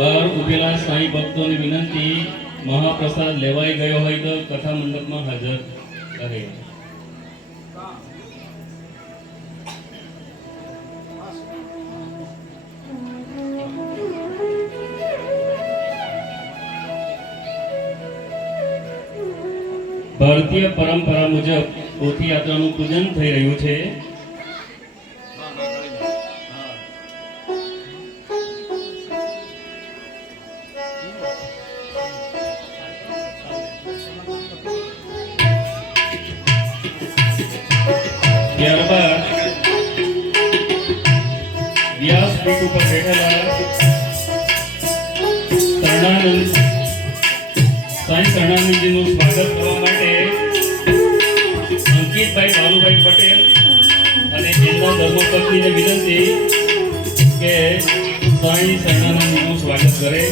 બહાર ઉભેલા સાંઈ ભક્તોની વિનંતી મહાપ્રસાદ લેવાઈ ગયો હોય તો કથા મંડપમાં હાજર રહે. ભારતીય પરંપરા મુજબ પોથી યાત્રાનું પૂજન થઈ રહ્યું છે. ત્યારબાદ વ્યાસપીઠ ઉપર બેઠેલા શરણાનંદ સાંઈ શરણાનંદજીનું સ્વાગત કરવા માટે અંકિતભાઈ બાલુભાઈ પટેલ અને એમના ધર્મપત્નીને વિનંતી કે સાંઈ શરણાનંદજીનું સ્વાગત કરે.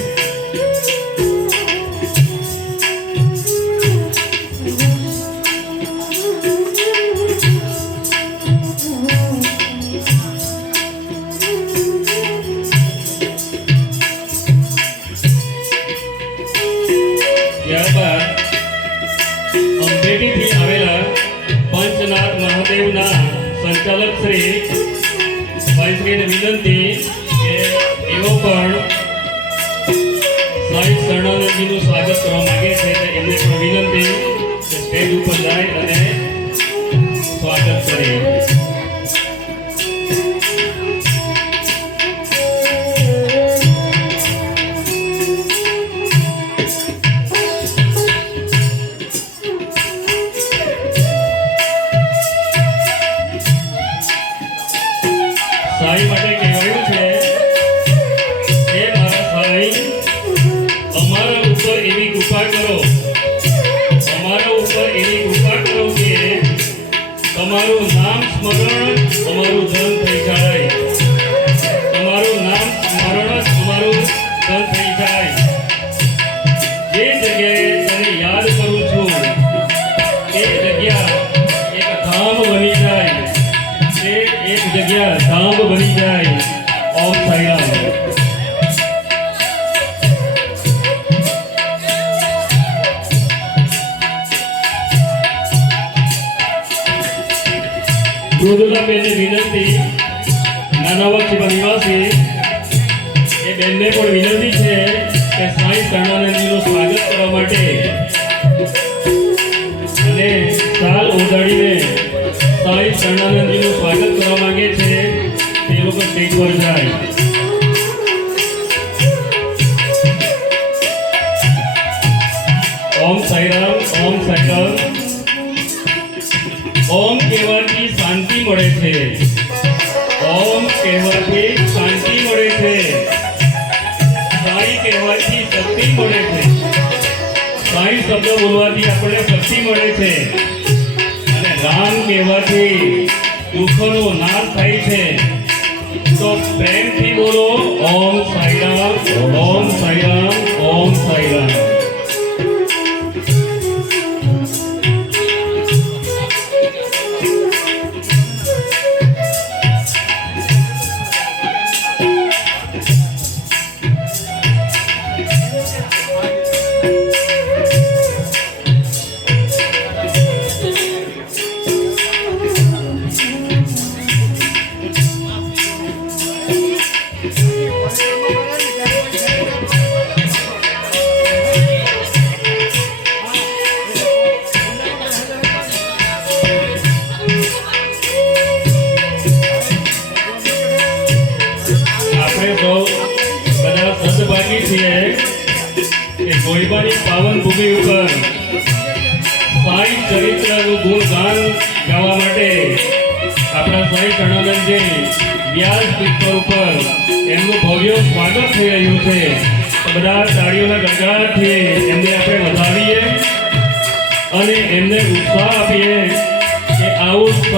સંચાલક શ્રી ભાઈશ્રીને વિનંતી કે એઓ પણ સાઈ શરણાનંદજીનું સ્વાગત કરવા માગે છે એટલે એમને પણ વિનંતી કે સ્ટેજ ઉપર જાય અને સ્વાગત કરે. તમારું નામ સ્મરણ અમારું ધન થઈ મૃદુલાબેનને વિનંતી, નાના વખત નિવાસી, એ બેનને પણ વિનંતી છે કે સાંઈ શરણાનંદજીનું સ્વાગત કરવા માટે અને સાલ ઉગાડીને સાંઈ શરણાનંદજીનું સ્વાગત કરવા માંગે છે, તે લોકો સ્ટેજ પર જાય. ઓમ સાઈરામ ઓમ સાઈરામ ઓમ કહેવાથી શાંતિ મળે છે. ઓમ કહેવાથી શાંતિ મળે છે. સાઈ કહેવાથી શક્તિ મળે છે. સાઈ શબ્દ બોલવાથી આપણને શક્તિ મળે છે. અને રામ કહેવાથી દુઃખનો નાશ થાય છે. તો પ્રેમથી બોલો, ઓમ સાઈરામ ઓમ સાઈરામ. છીએ. કે ગોઈબાની પાવન ભૂમિ ઉપર સાઈ ચરિત્રનું ગુણગાન ગાવા માટે આપણા સ્વાઈ પ્રણાનંદજી વ્યાસ પીઠ ઉપર એમનું ભવ્ય સ્વાગત થઈ રહ્યું છે. બધા તાળીઓના ગણગડાટથી એમને આપણે વધાવીએ અને એમને ઉત્સાહ આપીએ કે આવું સત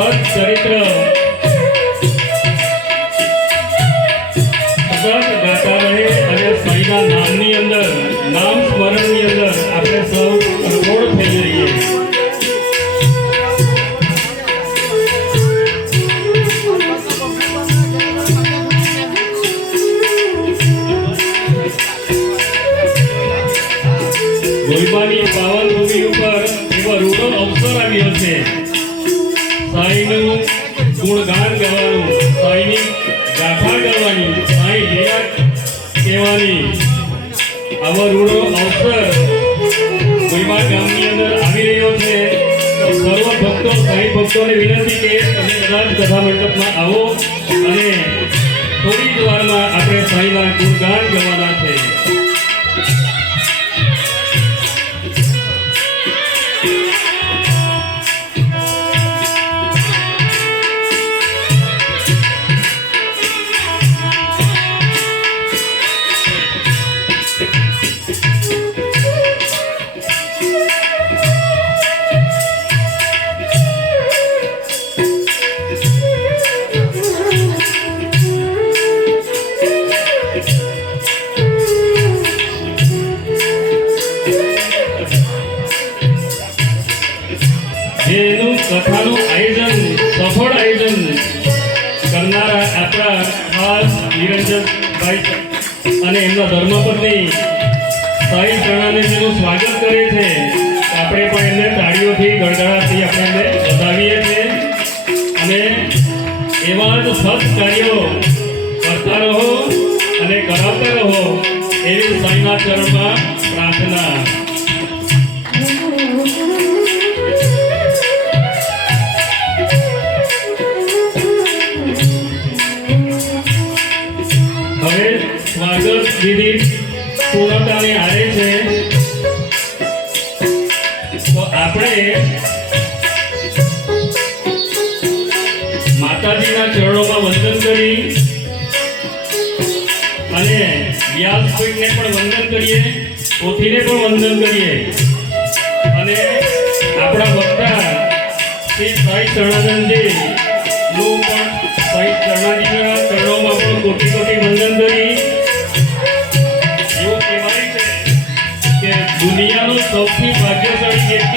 કહેવાની આવો રૂડો અવસર કોઈમાં ગામની અંદર આવી રહ્યો છે. સર્વ ભક્તો સાઈ ભક્તોને વિનંતી કે તમે જ કથા મંડપમાં આવો અને થોડી જ વારમાં આપણે સાઈના ગુણગાન ગવાના છે નિરંજનભાઈ અને એમના ધર્મપત્ની સાહિલ પ્રણાને જેનું સ્વાગત કરે છે આપણે પણ એમને તાળીઓથી ગણગણાથી આપણે એમને બતાવીએ છીએ. અને એવા જ સત કાર્યો કરતા રહો અને કરાવતા રહો એવી સાંઈના ચરણમાં પ્રાર્થના. સ્વાગત વિધિ હારે છે. તો આપણે માતાજીના ચરણોમાં વંદન કરી અને વ્યાસપીઠને પણ વંદન કરીએ, પોથીને પણ વંદન કરીએ. અને આપણા વક્તા શ્રી સાઈ ચરણાનંદજી નું પણ સાઈ ચરણાજીના ચરણોમાં પણ કોટી કોટી વંદન કરી. કહેવાય છે કે દુનિયાનો